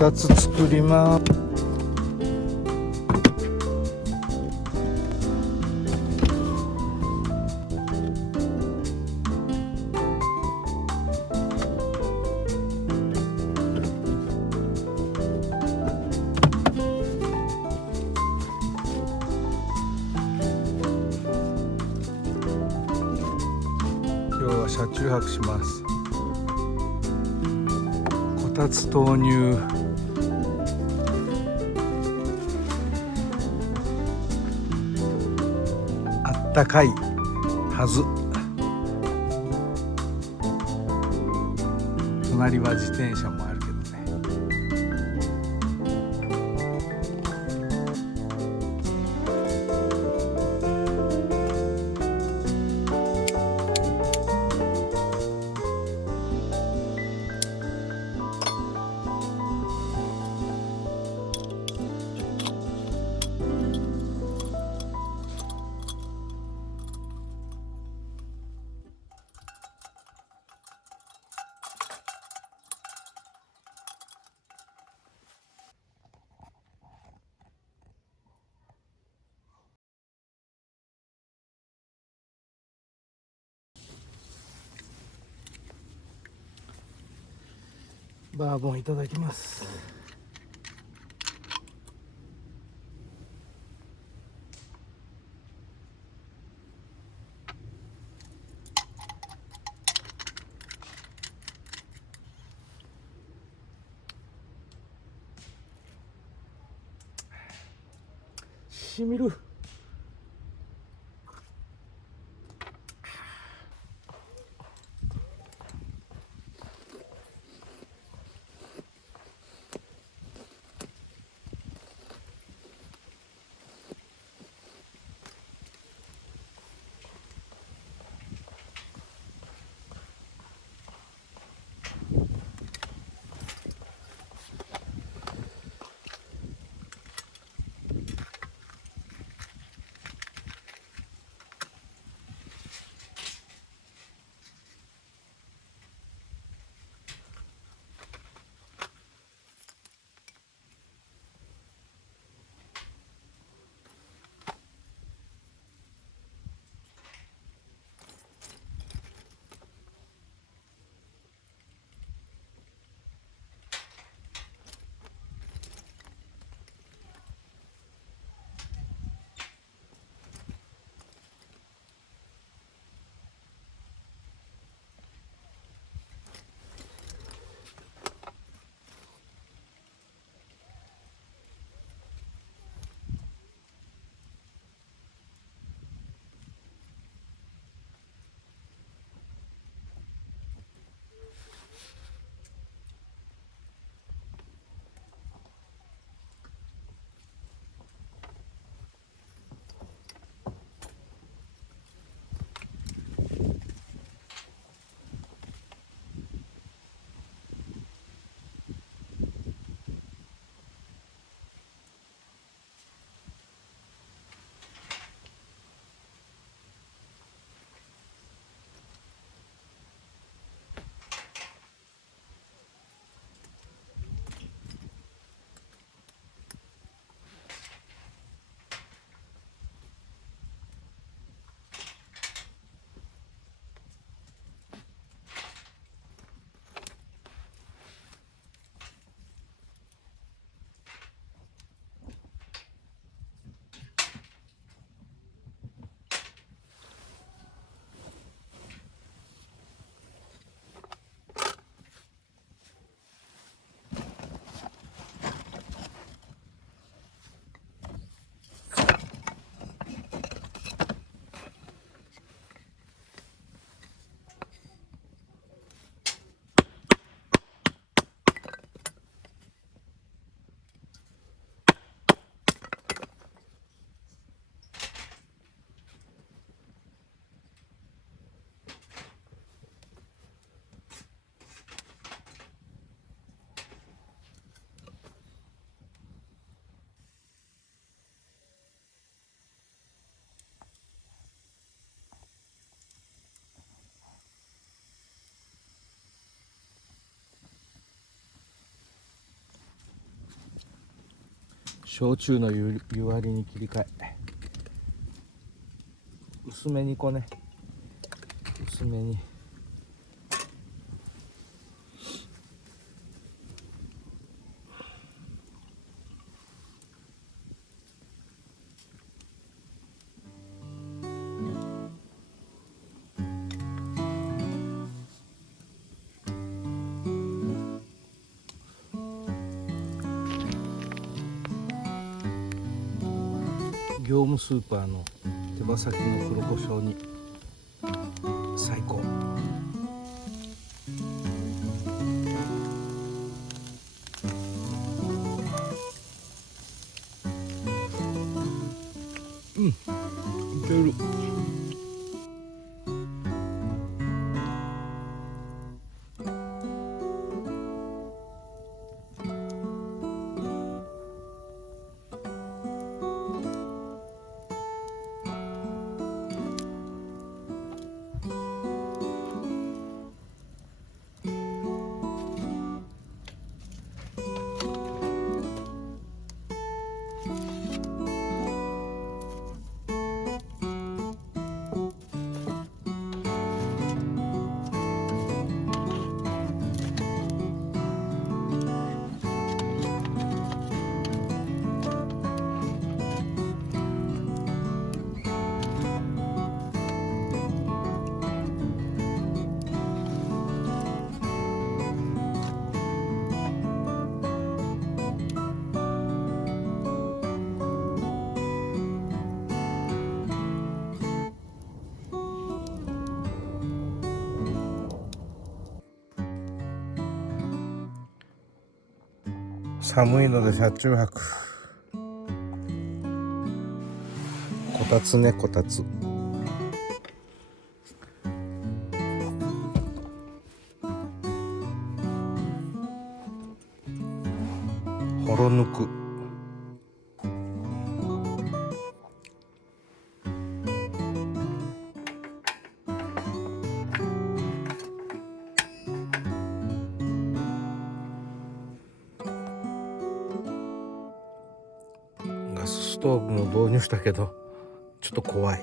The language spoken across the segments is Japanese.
2つ作ります。今日は車中泊します。こたつ投入。あったかいはず。隣は自転車もあるけどね。バーボンいただきます。しみる。焼酎の湯割りに切り替え、薄めにこね、薄めに。業務スーパーの手羽先の黒胡椒に最高。うん、いける。寒いので車中泊。こたつね、こたつ。ほろ抜く。ガスストーブも導入したけどちょっと怖い。あ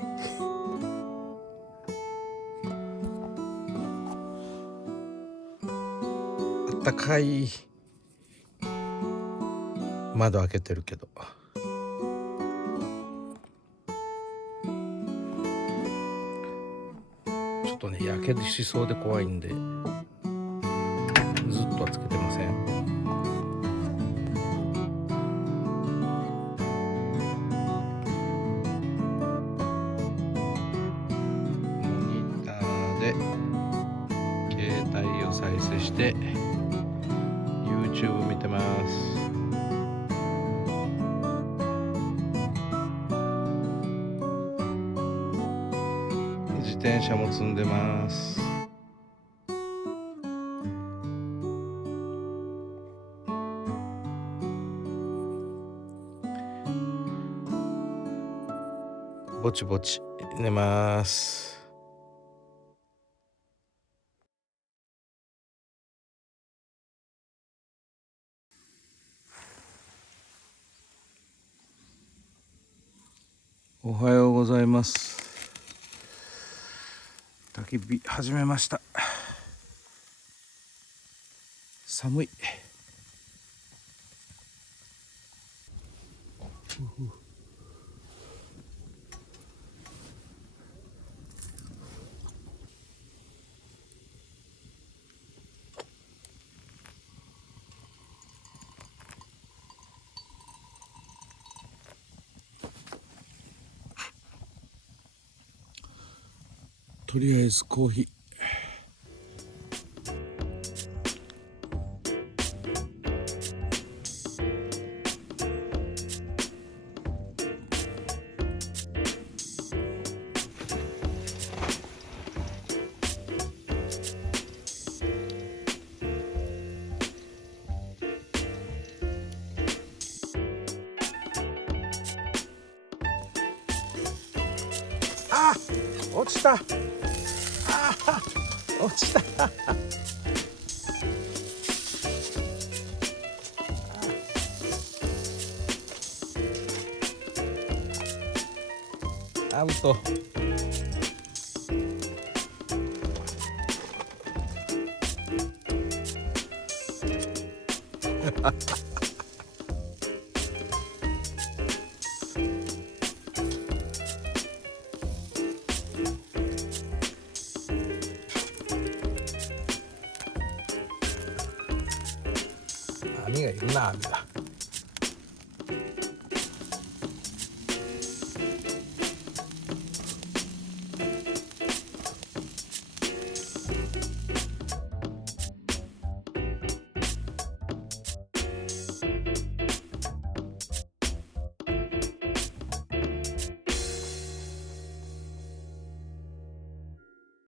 ったかい。窓開けてるけどちょっとね、やけどしそうで怖いんでずっとはつけてません。モニターで携帯を再生して YouTube 見てます。自転車も積んでます。ぼちぼち寝ます。おはようございます。焚き火始めました。寒い。とりあえずコーヒー。あ、落ちた。あ、落ちた。アウト。網がいるな、網が。